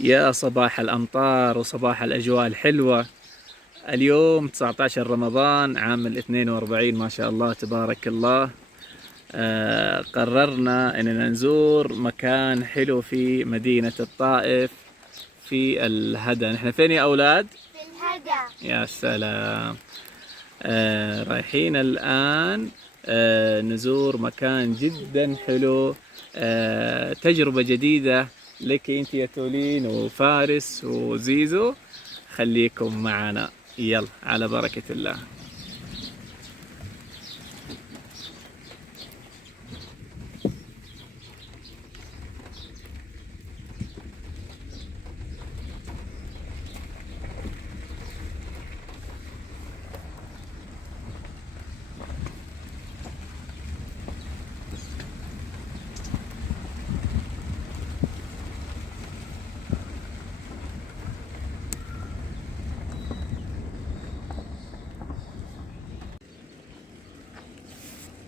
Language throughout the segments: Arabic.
يا صباح الأمطار وصباح الأجواء الحلوة. اليوم 19 رمضان عام 42 ما شاء الله تبارك الله. قررنا أننا نزور مكان حلو في مدينة الطائف في الهدى. نحن فين يا أولاد؟ في الهدى. يا سلام. رايحين الآن نزور مكان جدا حلو. تجربة جديدة لك انت يا تولين وفارس وزيزو. خليكم معنا، يلا على بركة الله.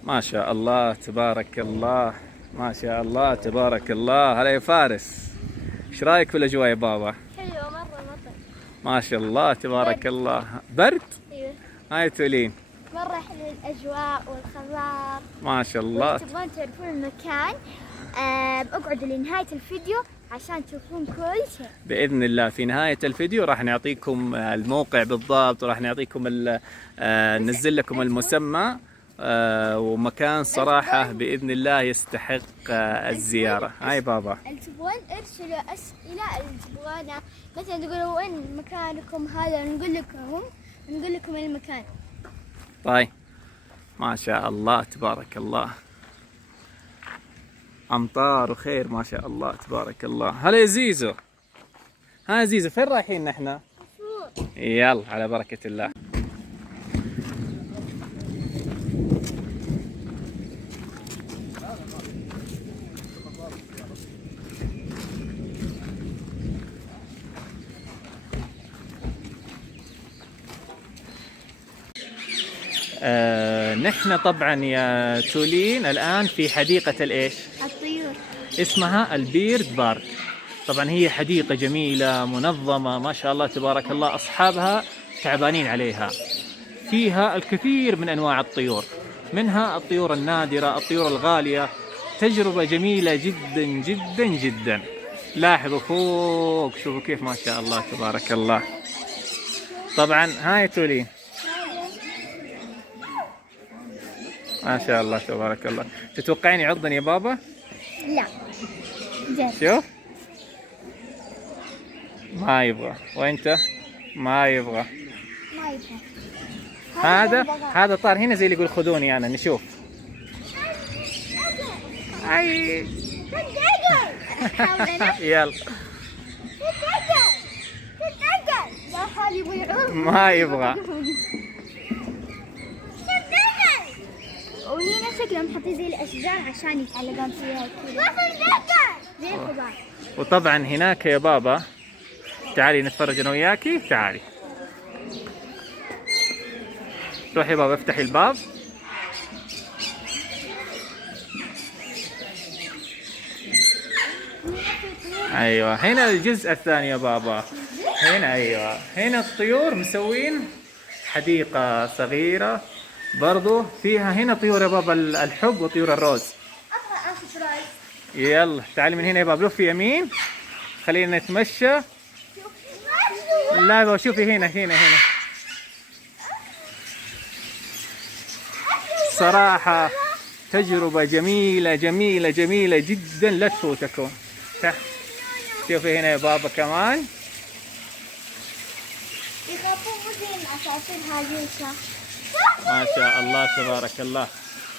ما شاء الله تبارك الله، ما شاء الله تبارك الله. هلا يا فارس، ايش رايك في الاجواء يا بابا؟ حلوة مرة مطر. ما شاء الله تبارك الله. برد؟ ايوه هاي تولين. مرة حلوة الأجواء والخضار. ما شاء وإذا الله. تبغون تعرفون المكان اقعدوا لنهاية الفيديو عشان تشوفون كل شيء. بإذن الله في نهاية الفيديو راح نعطيكم الموقع بالضبط، وراح نعطيكم ننزل لكم المسمى. ومكان صراحة بإذن الله يستحق الزيارة. هاي بابا. اللي تبغون ارسلوا أسئلة، اللي تبغونا مثلا تقولوا وين مكانكم هذا نقول لكم المكان. طيب ما شاء الله تبارك الله، أمطار وخير ما شاء الله تبارك الله. هلا يا زيزو. ها زيزو فين رايحين نحن؟ يلا على بركة الله. نحن طبعا يا تولين الآن في حديقة الإيش؟ الطيور. اسمها البيرد بارك. طبعا هي حديقة جميلة منظمة ما شاء الله تبارك الله، أصحابها تعبانين عليها. فيها الكثير من أنواع الطيور، منها الطيور النادرة، الطيور الغالية. تجربة جميلة جدا جدا جدا. لاحظوا فوق، شوفوا كيف ما شاء الله تبارك الله. طبعا هاي تولين ما شاء الله تبارك الله. تتوقعين يعضني يا بابا؟ لا جد. شوف ما يبغى، وانت ما يبغى. ما يبغى. هذا طار هنا زي اللي يقول خذوني انا نشوف. اي يلا ما يبغى. وهنا شكلهم حاطين زي الاشجار عشان يتعلقون فيها كذا زي الخضار. وطبعا هناك يا بابا، تعالي نتفرج انا وياكي، تعالي روحي يا بابا افتحي الباب. ايوه هنا الجزء الثاني يا بابا. هنا ايوه، هنا الطيور مسوين حديقة صغيرة برضو فيها هنا طيور يا بابا الحب وطيور الروز. ابغى اخذ رايس. يلا تعالي من هنا يا بابا، لفي يمين خلينا نتمشى. لا بابا شوفي هنا صراحة تجربة جميلة جميلة جميلة جدا لا تفوتكم. شوفي هنا يا بابا كمان. يخافون مو زي العصافير هذيك. ما شاء الله تبارك الله.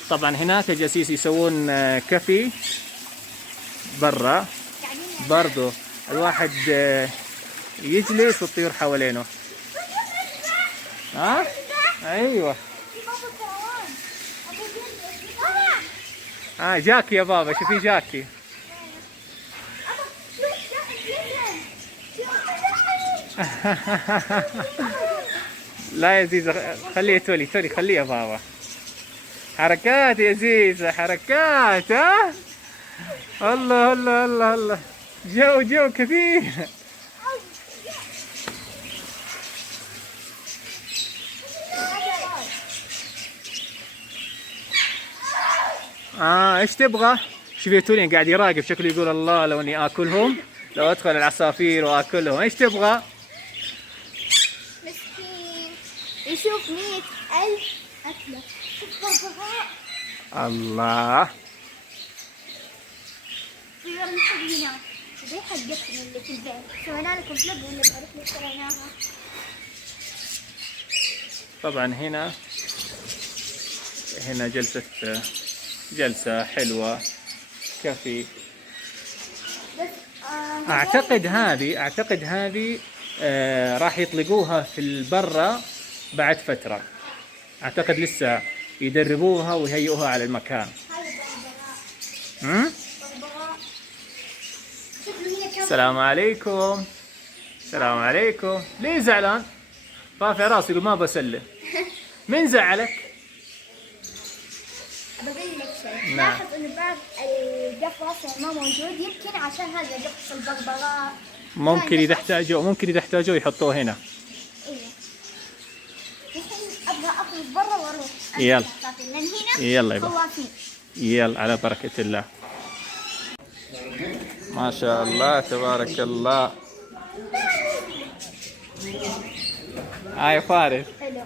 طبعا هناك جاسيس يسوون كافي برا برضو، الواحد يجلس والطيور حوالينه. ها ايوه. جاكي يا بابا، شوفي جاكي. لا يا زيزة خليه تولي خليه يا بابا. حركات يا زيزة حركات. ها الله الله الله الله، جو كثير. ايش تبغى؟ شوفي تولين قاعد يراقب، شكله يقول الله لو اني اكلهم، لو ادخل العصافير واكلهم. ايش تبغى؟ مسكين يشوف 100,000 أكلة. شوف بغبغاء. الله. في ورا الحب هناك. دي حقتنا اللي في البيت. سوينا لكم فلوق اللي بعرف اللي اشتريناها. طبعا هنا جلسة حلوة، كافي. بس اعتقد هذه راح يطلقوها في البرة بعد فترة. اعتقد لسه يدربوها ويهيئوها على المكان. بغبغاء. السلام عليكم. السلام عليكم. ليه زعلان؟ رافع راسي يقول ما بسلم. مين زعلك؟ بقول لك شيء. نعم. لاحظ انه بعض القفص ما موجود، يمكن عشان هذا قفص البغبغاء. ممكن إذا احتاجوا يحطوه هنا. ايوه. الحين ابغى اخرج برا واروح. يلا. لان هنا يلا يبا. خوافين. يلا على بركة الله. ما شاء الله تبارك الله. هاي فارس. حلو.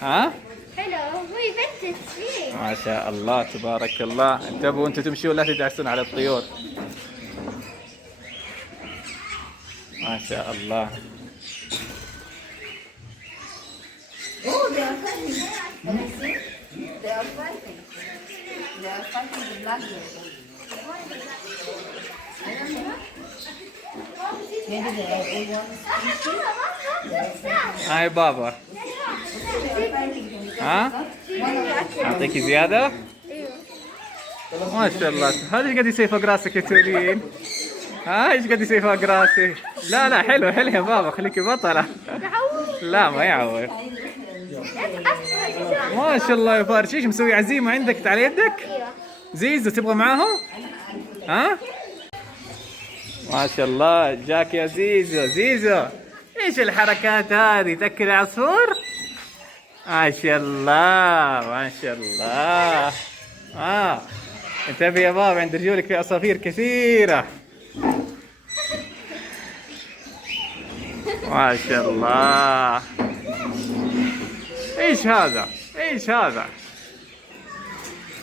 ها؟ حلو. هو يفتت فيه. ما شاء الله تبارك الله. انتبهوا انتم تمشون لا تدعسون على الطيور. ما شاء الله. Oh, they are fighting. Can I see? They are fighting. They are fighting the black bear. Maybe they are all one. هاي بابا. ها؟ اعطيكي زيادة؟ ما شاء الله. هذا ايش قاعد يسوي فوق راسك يا تولين؟ ها ايش قاعد يسوي فوق راسي؟ لا حلو يا بابا، خليكي بطلة. لا ما يعور. ما شاء الله يا فارس. ايش مسوي عزيمة عندك على يدك؟ زيزو تبغى معاهم؟ ها؟ ما شاء الله جاك يا زيزو. ايش الحركات هذه؟ تاكل عصفور؟ ما شاء الله. انتبه يا بابا، عند رجولك في عصافير كثيرة. ما شاء الله. ايش هذا؟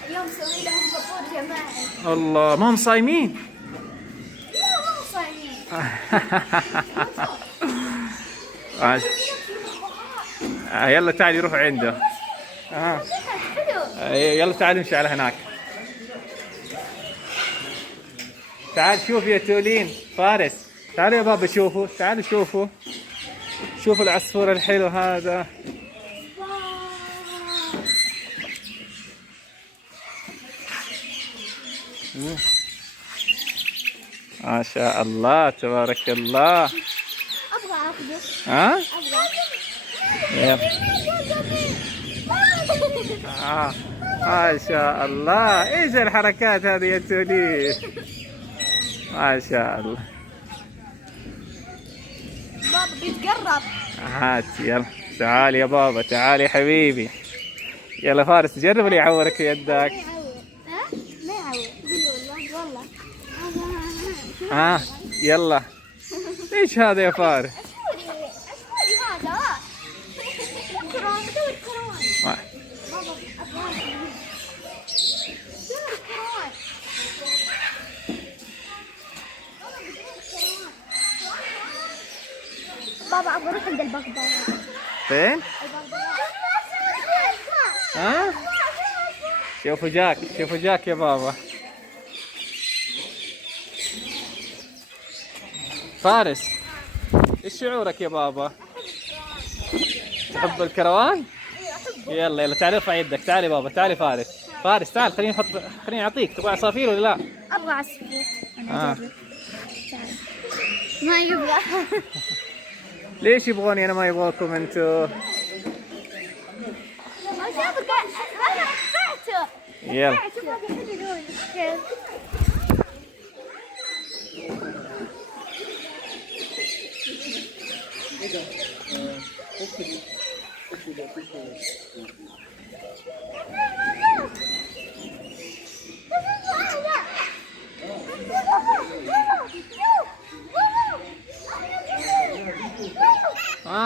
اليوم سوي لهم فطور جماعي. الله، ما هم صايمين؟ لا ما هم صايمين. يلا تعالي روح عنده. حلو. يلا تعالي نمشي على هناك. تعال شوف يا تولين. فارس تعالوا يا بابا تعالوا شوفوا العصفور الحلو هذا. ما شاء الله تبارك الله. ابغى اخذه. ها؟ ابغى. يلا. ما شاء الله. ايش الحركات هذه يا تولين؟ ما شاء الله. بابا بيتقرب. هات يلا. تعال يا بابا، تعال يا حبيبي. يلا فارس جرب اللي يعورك في يدك. ما يعور. ما يعور. قول والله. يلا. ايش هذا يا فارس؟ اشكوري هذا. كروان. دور كروان. بابا دور كروان. بابا ابغى اروح عند البغبغاء. فين؟ ها؟ شوفوا جاك يا بابا. فارس ايش شعورك يا بابا؟ تحب الكروان؟ يلا تعال ارفع يدك. تعال يا بابا. تعال فارس تعال. خليني اعطيك. تبغى عصافير ولا لا؟ ابغى عصفور. انا اجرب. تعال. ما يبغى. ليش يبغوني انا ما يبغاكم انتوا؟ انا رفعته. يلا. شوف هذا حلو كيف.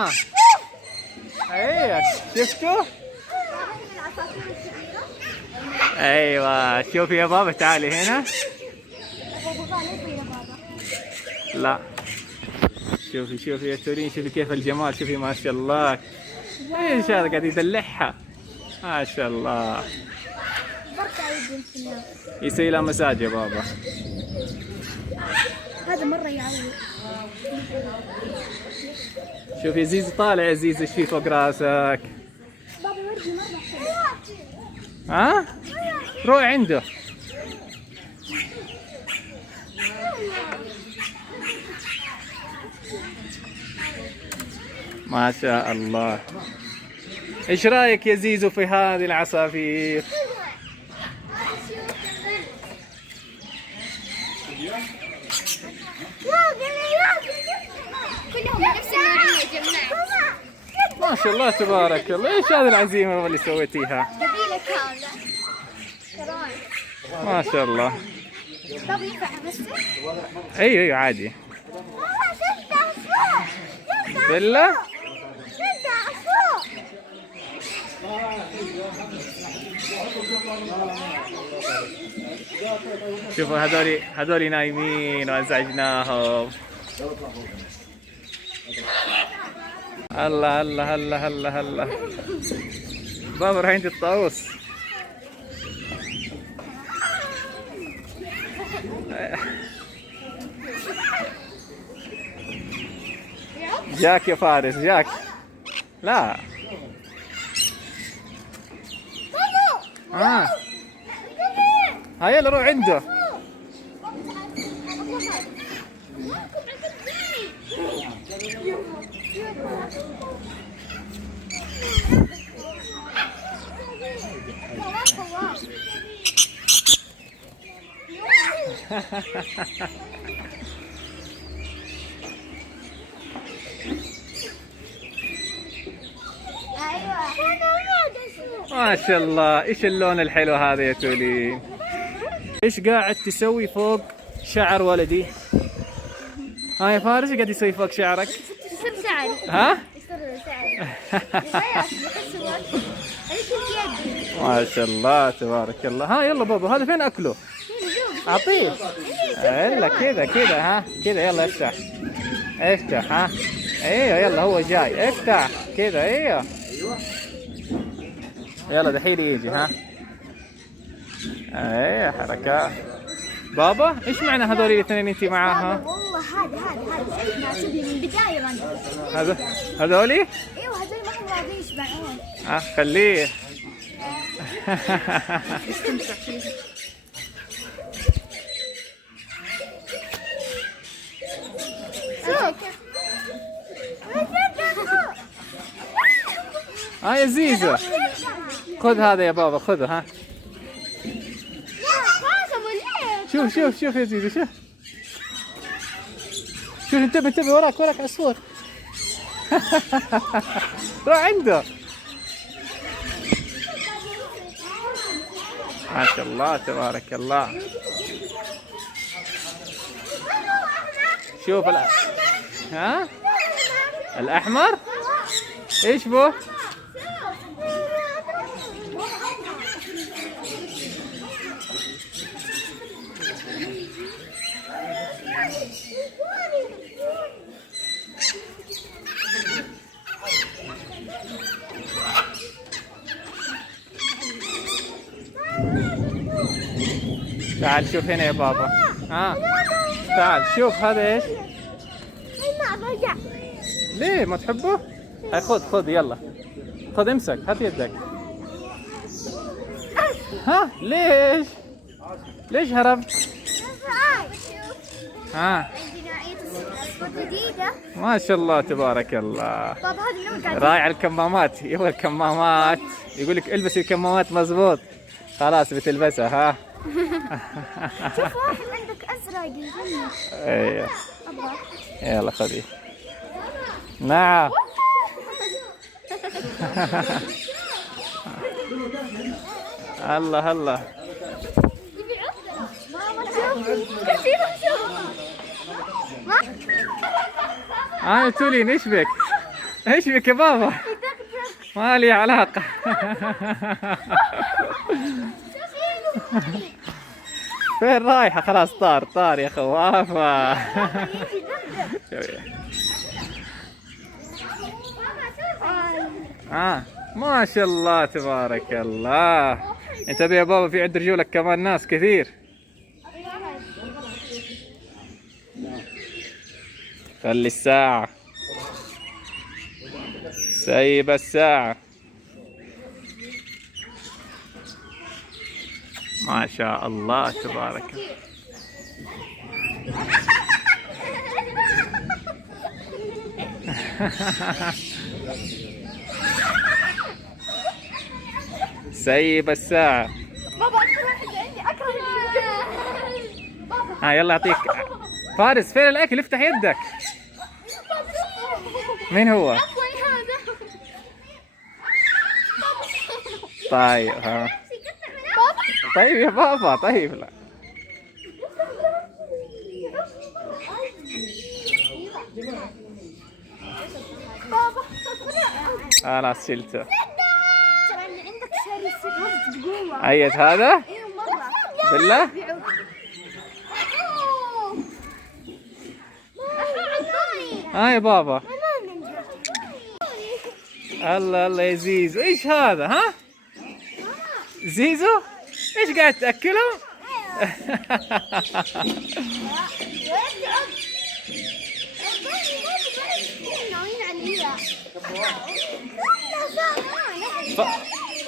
ها ايوه شفتوا؟ ايوه شوفي يا بابا تعالي هنا. لا شوفي شوفي يا تورين، شوفي كيف الجمال، شوفي ما شاء الله. ايش هذا قاعد يدلعها ما شاء الله. يسوي لها مساج يا بابا. هذا مرة يعود. شوفي يا زيزو طالع يا زيزو، ايش في فوق راسك؟ بابا وردي مرة حلو. ها؟ روح عنده. ما شاء الله. ايش رايك يا زيزو في هذه العصافير؟ كلهم نفس النوعية يا جماعة. ما شاء الله تبارك الله. ايش هذه العزيمة اللي سويتيها؟ قبيلة كاملة. ما شاء الله. بابا ينفع امسك؟ ايوه ايوه عادي. بالله؟ شوفوا هذولي نايمين وازعجناهم. الله الله الله الله الله. بابا راح عند الطاووس. جاك يا فارس جاك. لا هيا يلا روح عنده. ما شاء الله. ايش اللون الحلو هذا يا تولين؟ ايش قاعد تسوي فوق شعر ولدي؟ ها يا فارس ايش قاعد يسوي فوق شعرك؟ يصير شعري. ها؟ يصير شعري. ما شاء الله تبارك الله. ها يلا بابا هذا فين اكله؟ اعطيه. يلا كذا كذا ها كذا يلا افتح افتح ها. ايوه يلا هو جاي افتح كذا ايوه. يلا دحين يجي ها. ايه حركات. بابا ايش معنى هذول الاثنين انت معاها؟ والله هذا ناسبني من البداية ما هذولي؟ ايوه هذول ما هم راضيين يشبعون. خليه. استمتع فيه. يا زيزو خذ هذا يا بابا خذه ها. شوف شوف شوف يا زيزو شوف شوف انتبه انتبه وراك عصفور. روح عنده. ما شاء الله تبارك الله. شوف ها الأحمر ايش بو؟ تعال شوف هنا يا بابا. تعال شوف هذا ايش؟ ليه ما تحبه؟ هاي خذ يلا خذ امسك هات يدك. ها ليش هرب؟ عندي نوعية أصوات جديدة. ما شاء الله تبارك الله. بابا هذا النوع رايع الكمامات. يبغى الكمامات يقول لك البسي الكمامات مزبوط. خلاص بتلبسها ها. شوف واحد عندك أزرق يجنن. ايوه يلا خذي. نعم. الله الله. يا تولين ايش بك؟ ايش بك يا بابا؟ ما لي علاقة. فين رايحة؟ خلاص طار يا خوافة. ما شاء الله تبارك الله. انتبه يا بابا، في عند رجولك كمان ناس كثير. خلي الساعة، سيب الساعة. ما شاء الله تبارك الله. سيب الساعة. بابا أكره ها يلا اعطيك. فارس فين الاكل؟ افتح يدك. مين هو؟ طيب ها. طيب يا بابا، طيب لا. خلاص شلته. عندك شيء بقوة. عيد هذا؟ بالله؟ ها يا بابا. الله الله يا زيزو، ايش هذا؟ ها؟ زيزو؟ ايش قاعد تاكلهم؟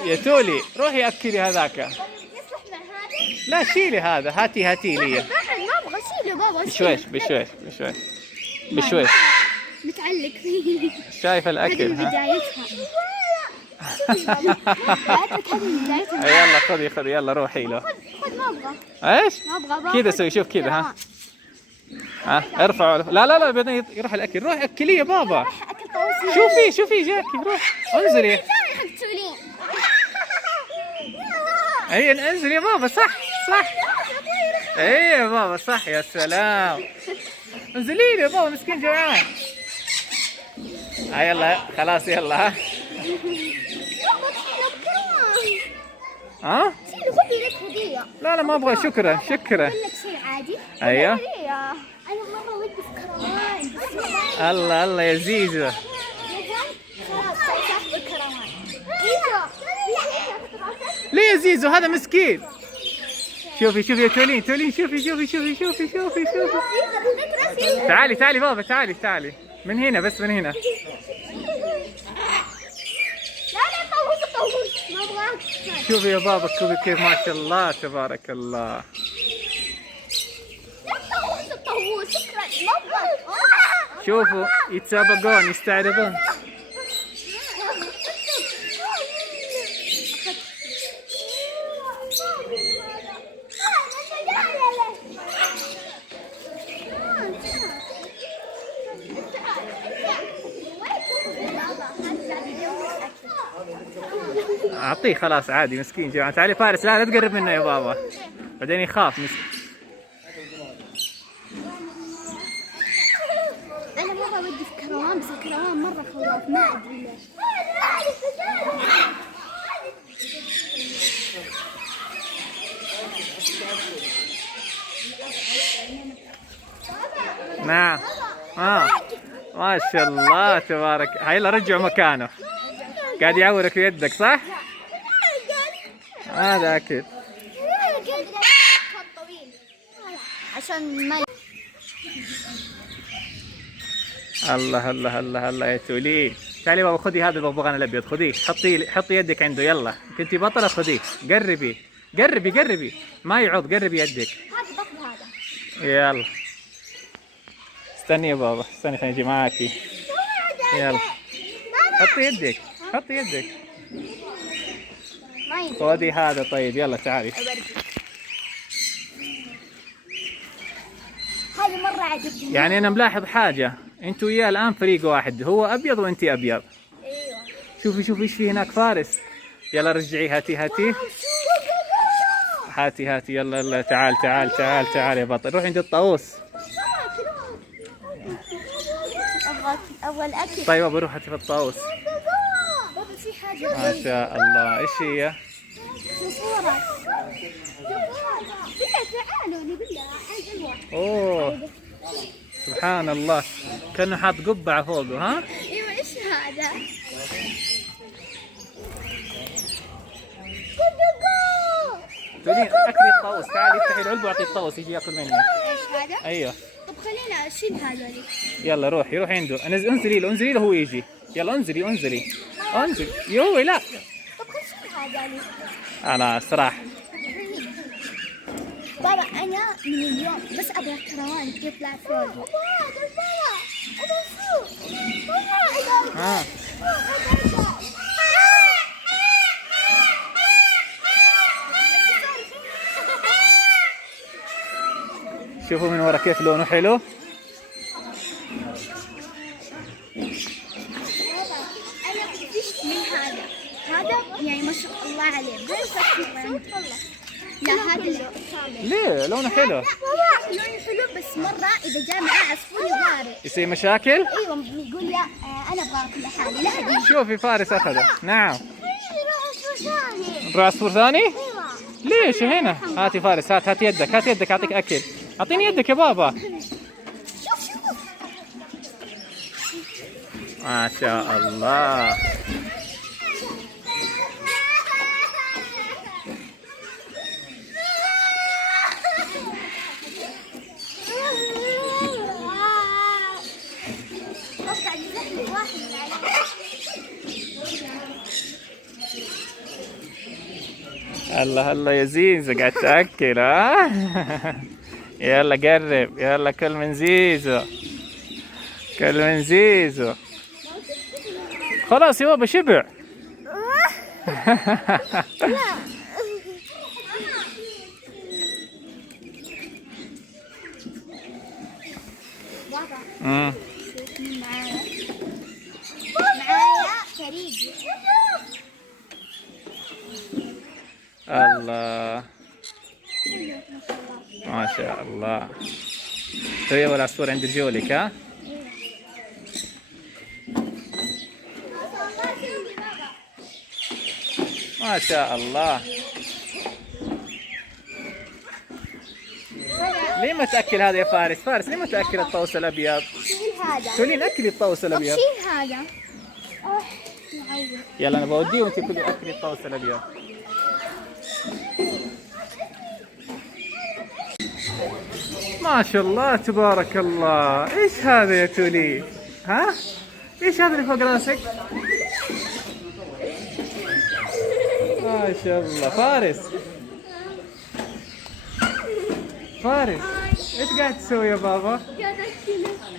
يا تولي روحي اكلي هذاك. لا شيلي هذا، هاتي لي. ما ابغى شيله بابا. بشويش. متعلق فيه. شايف الاكل؟ هذه بدايتها. يلا خذي يلا روحي له. خذ ما ابغى. ايش؟ ما ابغى. كذا سوي، شوف كذا. ها ارفعوا. لا بعدين يروح الاكل. روح اكليه يا بابا. شوفي جاكي. روح انزلي. اي انزل يا بابا. صح. اي يا بابا صح. يا سلام. انزلي لي يا بابا، مسكين جوعان. يلا خلاص يلا. ها؟ خذي لك هدية. لا ما ابغى. شكرا. أقول لك شيء عادي. ايوه. أنا مرة ودي في كروان. الله يا زيزو. خلاص صاحب الكروان. ليه يا زيزو؟ هذا مسكين. شوفي يا تولين. شوفي. تعالي بابا، تعالي. من هنا بس، من هنا. لا طوش ما ابغاك. شوفي يا بابا كيف ما شاء الله تبارك الله. لا طوش شكرا ما ابغاك. شوفوا يتسابقون يستعرضون. اعطيه خلاص عادي، مسكين جوعان. تعالي فارس. لا تقرب منه يا بابا، بعدين يخاف مسكين. انا مرة ودي في كروان، بس الكروان مرة خواف، ما ادري ليش. نعم. ما شاء الله تبارك. هيلا رجعوا مكانه. قاعد يعورك في يدك صح؟ هذا اكل. عشان ما الله يا تولي. تعالي بابا خذي هذا البغبغان الابيض. خذيه. حطي يدك عنده. يلا كنتي بطلة. خذيه. قربي. ما يعض. قربي يدك. هذا بطل هذا. يلا استني يا بابا، استني خليني اجي معاكي. يلا حطي يدك. خذي هذا. طيب يلا تعالي. هذه مرة عجبتني. يعني انا ملاحظ حاجة، انتوا وياه الان فريق واحد، هو ابيض وانتي ابيض. ايوه. شوفي ايش في هناك فارس. يلا رجعيه. هاتي يلا تعال يا بطل. روح عند الطاووس. ابغى الاكل. طيب بابا روح هاتي في الطاووس. بابا في حاجه ما شاء الله، ايش هي؟ صورة. تعالوا نقول لها حاجه حلوه. اوه سبحان الله، كأنه حاط قبعة فوقه. ها؟ ايوه ايش هذا؟ تقولين اكلي الطاووس، تعالي افتحي العلبة واعطي الطاووس يجي ياكل منك. ايش هذا؟ ايوه طب خلينا اشيل هذول. يلا روحي عنده، انزلي له هو يجي. يلا انزلي يوي لا. طب خل شيل هذول. خلاص راح. بابا انا من اليوم بس ابغى كروان يطلع فوق. ها شوفوا من ورا كيف لونه حلو. انا بديش من هذا يعني ما شاء الله عليه لا هذا ليه لونه حلو؟ لا بابا لونه حلو بس مرة إذا جاء معاه عصفور يضارب. يصير مشاكل؟ أيوة يقول لا أنا أبغى أكل لحالي لا أجي. شوفي فارس أخذه. نعم يروح عصفور ثاني. نروح عصفور ثاني؟ أيوة. ليش هنا؟ هاتي فارس، هات يدك أعطيك أكل. أعطيني يدك يا بابا. شوف ما شاء الله. هلا يا زيزو قاعد تاكل. ها يلا قرب، يلا كل من زيزو. خلاص يا بابا شبع. معايا فريدي. الله ما شاء الله. هي والعصفور عند رجولك. ها ما شاء الله. ليه ما تأكل هذا يا فارس ليه ما تأكل الطاووس الأبيض؟ شيل هذا. تقولين أكلي الطاووس الأبيض. شيل هذا. معود. يلا أنا بوديه وأنت كلي أكلي الطاووس الأبيض. ما شاء الله تبارك الله. إيش هذا يا تولي؟ ها؟ إيش هذا اللي فوق راسك؟ ما شاء الله. فارس ايش قاعد تسوي يا بابا؟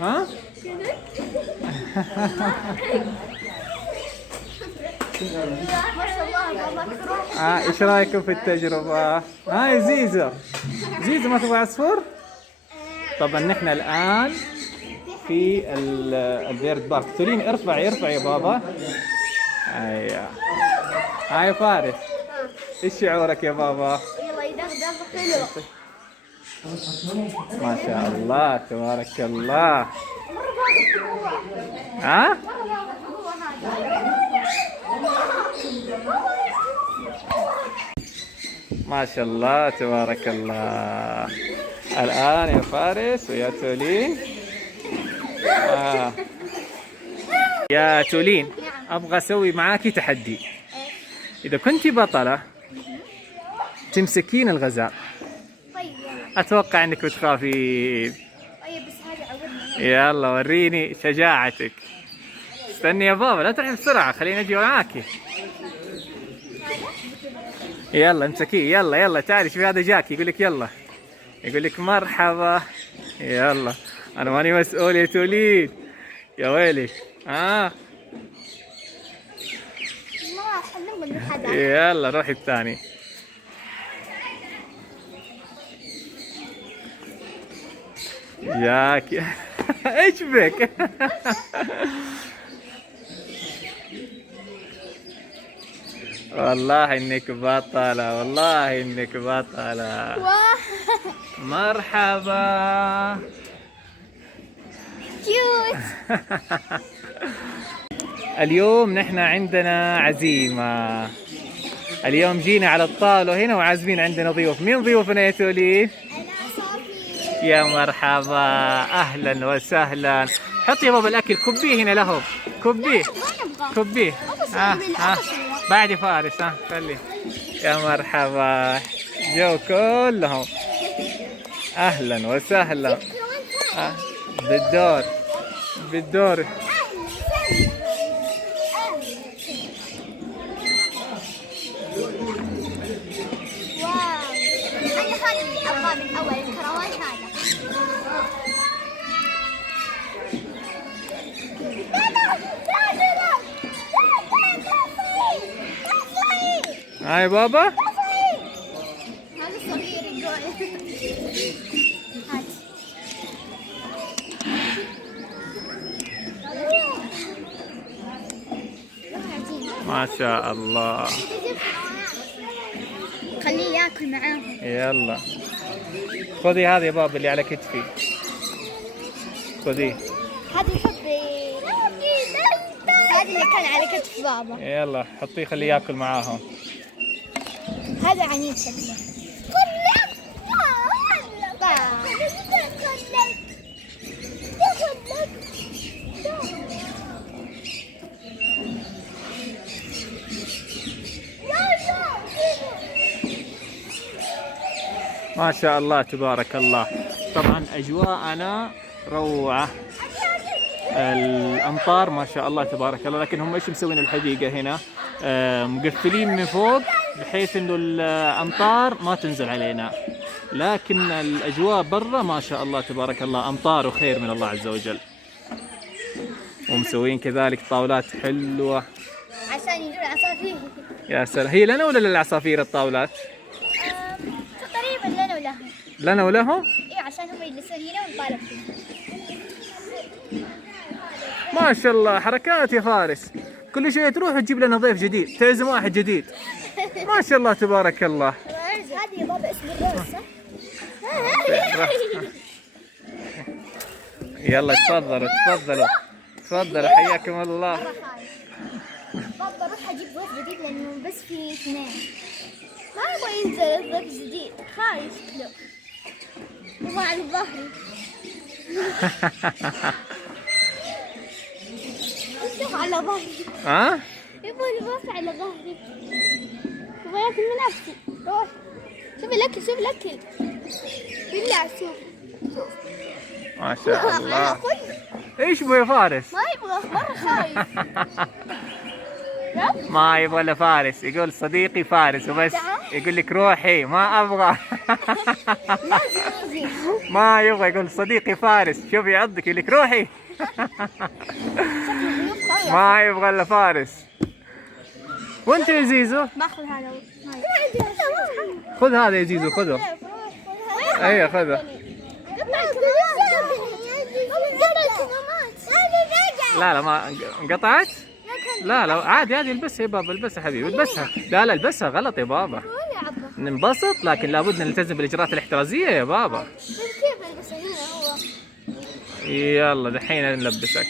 ها؟ ما شاء الله بابا. ايش رايكم في التجربة؟ يا زيزو ما تبغى عصفور؟ طبعا نحن الان في البيرد بارك. ترين ارفع يا بابا. ايوه هاي فارس، ايش شعورك يا بابا؟ يلا يدغدغ حلو. ما شاء الله تبارك الله. ها؟ ما شاء الله تبارك الله. الآن يا فارس ويا تولين. يا تولين أبغى أسوي معاكي تحدي. إذا كنتي بطلة تمسكين الغزال. طيب يلا. أتوقع أنك بتخافين. طيب بس هذا عودنا. يلا وريني شجاعتك. استني يا بابا لا تروحي بسرعة، خليني أجي معاكي. يلا امسكيه. يلا تعالي شوفي هذا جاك يقول لك يلا، يقول لك مرحبا. يلا أنا ماني مسؤول يا توليد يا ويلي. يلا روحي الثاني. جاك. ايش بك؟ والله انك بطلة، والله انك بطلة. مرحبا. كيوت. اليوم نحن عندنا عزيمة. اليوم جينا على الطاولة هنا وعازمين عندنا ضيوف. مين ضيوفنا يا توليد؟ يا مرحبا، أهلا وسهلا. حطي يا بابا الأكل، كبيه هنا لهم، كبيه كبيه. بعد فارس. خلي. يا مرحبا، جو كلهم. أهلا وسهلا. بالدور بالدور. من أول الكروان هذا. هاي بابا. هذا صغير يقول. ما شاء الله. خليه ياكل معاهم. يلا خذي هذه يا بابا اللي على كتفي، خذي. هذه حبي، هذا اللي كان على كتف بابا. يلا حطيه خليه ياكل معاهم. هذا عنيد شكله. ما شاء الله تبارك الله. طبعا أجواءنا روعة، الأمطار ما شاء الله تبارك الله. لكن هم إيش مسوين الحديقة هنا؟ مقفلين من فوق بحيث إنه الأمطار ما تنزل علينا. لكن الأجواء برا ما شاء الله تبارك الله أمطار وخير من الله عز وجل. ومسوين كذلك طاولات حلوة عشان يجون عصافير. يا سلام. هي لنا ولا للعصافير الطاولات؟ تقريبا لنا ولهم. لنا ولهم؟ ايه عشان هم يجلسون هنا ونطالب فيه. ما شاء الله حركات يا فارس. كل شيء تروح تجيب لنا ضيف جديد، تعزم واحد جديد. ما شاء الله تبارك الله. هذه يا بابا اسم الروس. يلا تفضلوا تفضلوا تفضلوا، حياكم الله. بابا روح اجيب ضيف جديد لانه بس في اثنين. ما يبغى ينزل الضيف جديد، خايف له. يبغى على ظهري. شوف على ظهري. ها؟ يبغى يبغى على ظهري. يبغى ياكل من نفسي. روح. شوف الاكل، شوف الاكل. بالله شوف. شوف. ما شاء الله. ايش بو يا فارس؟ ما يبغى، مرة خايف. ما يبغى الا فارس، يقول صديقي فارس وبس. يقول لك روحي ما ابغى. ما يبغى، يقول صديقي فارس. شوفي يعضك يقول لك روحي. ما يبغى الا فارس. وانت يا زيزو؟ باخذ هذا. خذ هذا يا زيزو، خذه. ايوه خذه. لا ما انقطعت. لا عادي عادي، البسها يا بابا، البسها حبيبي، البسها. لا البسها غلط يا بابا. ننبسط لكن لابد نلتزم بالاجراءات الاحترازيه يا بابا. يلا دحين نلبسك.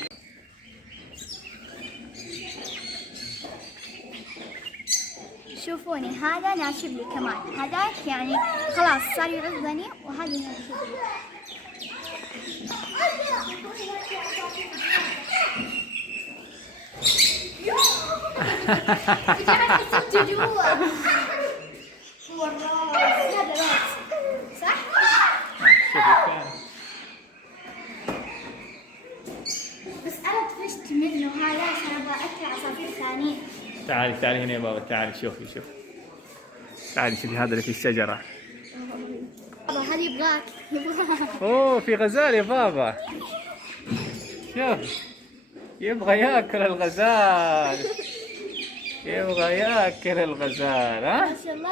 شوفوني هذا ناشب لي كمان، هذاك يعني خلاص صار يعضني وهذا ناشب لي. صح؟ بس انا طفشت منه هذا عشان ابغى اكل عصافير ثانيين. تعالي هنا يا بابا، تعالي شوفي. تعالي شوفي هذا اللي في الشجرة. بابا هذا يبغاك. اوه في غزال يا بابا. شوف يبغى ياكل الغزال. يبغى ياكل الغزال. ها؟ ما شاء الله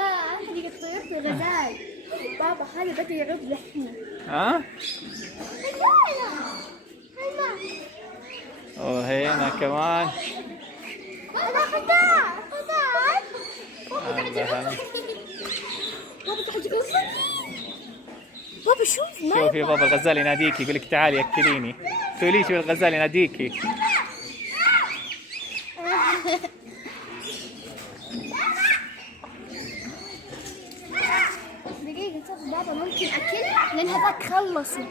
حديقة الطيور في غزال. بابا هذا بدأ يعض الحين. ها؟ وهنا كمان. بابا خدام. بابا شوف ما شوفي يا بابا الغزال يناديك يقول لك تعالي اكليني. تقولي شو الغزال يناديكي. دقيقة صوت بابا ممكن أكل لأن هذاك خلصوا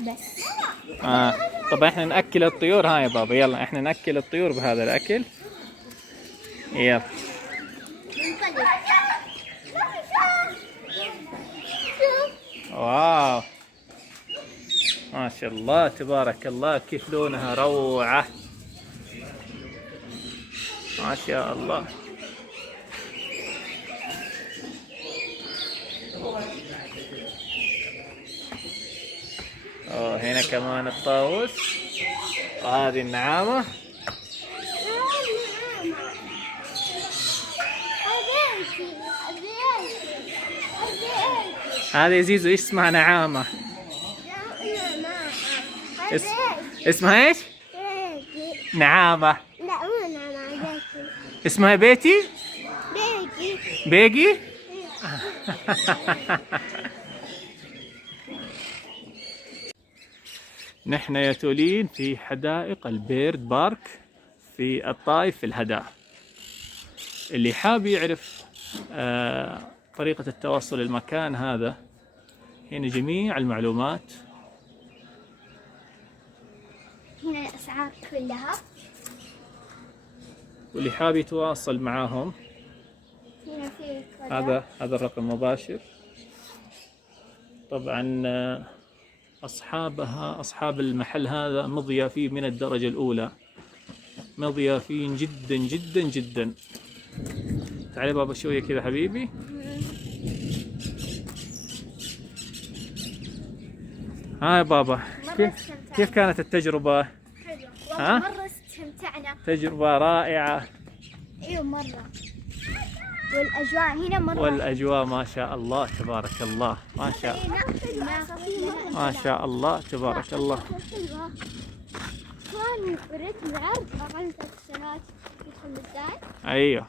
بس. طب احنا نأكل الطيور. ها يا بابا يلا احنا نأكل الطيور بهذا الأكل. يلا. واو ما شاء الله تبارك الله، كيف لونها روعة ما شاء الله. هنا كمان الطاووس وهذه النعامة. هذه زيزو ايش اسمها؟ نعامة. اسمها ايش؟ نعامة. لا مو نعامة، اسمها بيتي؟ بيجي. بيجي؟ نحن يا تولين في حدائق البيرد بارك في الطائف في الهداء. اللي حاب يعرف طريقة التوصل للمكان هذا، هنا جميع المعلومات. هنا الأسعار كلها. واللي حاب يتواصل معاهم هنا في هذا الرقم مباشر. طبعا أصحاب المحل هذا مضيافين من الدرجة الأولى، مضيافين جدا جدا جدا. تعالي بابا شوية كذا حبيبي. ها يا بابا كيف كانت التجربة؟ حلوة مرة استمتعنا. تجربة رائعة. ايوه مرة. والأجواء هنا مرة. والأجواء ما شاء الله تبارك الله، ما شاء الله تبارك الله. كان رتم العرض 4 سنوات يدخل الدار. ايوه